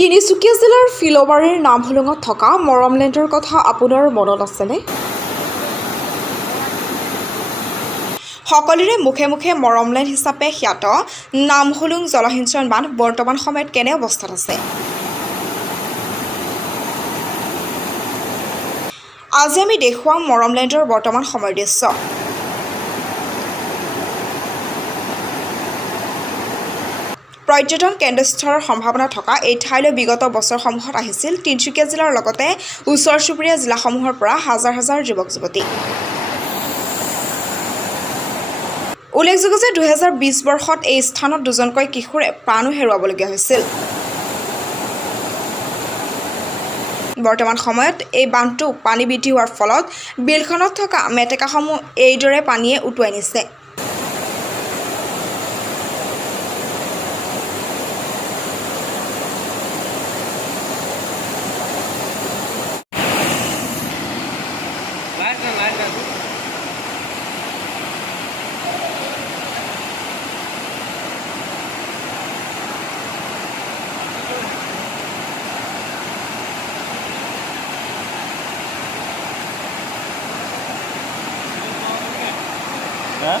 তিনিচুকীয়া জিলাৰ ফিলবাৰীৰ নামহোলঙত থকা মৰমলেণ্ডৰ কথা আপোনাৰ মনত আছেনে? সকলোৰে মুখে মুখে মৰমলেণ্ড হিচাপে খ্যাত নামহোলং জলসিঞ্চন বান্ধ বৰ্তমান সময়ত কেনে অৱস্থাত আছে? আজি আমি দেখুৱাম মৰমলেণ্ডৰ বৰ্তমান সময়ৰ দৃশ্য। পৰ্যটন কেন্দ্ৰস্থলৰ সম্ভাৱনা থকা এই ঠাইলৈ বিগত বছৰসমূহত আহিছিল তিনিচুকীয়া জিলাৰ লগতে ওচৰ চুবুৰীয়া জিলাসমূহৰ পৰা হাজাৰ হাজাৰ যুৱক যুৱতী। উল্লেখযোগ্য যে 2020 বৰ্ষত এই স্থানত দুজনকৈ কিশোৰে প্ৰাণো হেৰুৱাবলগীয়া হৈছিল। বৰ্তমান সময়ত এই বান্ধটো পানী বৃদ্ধি হোৱাৰ ফলত বিলখনত থকা মেটেকাসমূহ এইদৰে পানীয়ে উটুৱাই নিছে। Nah,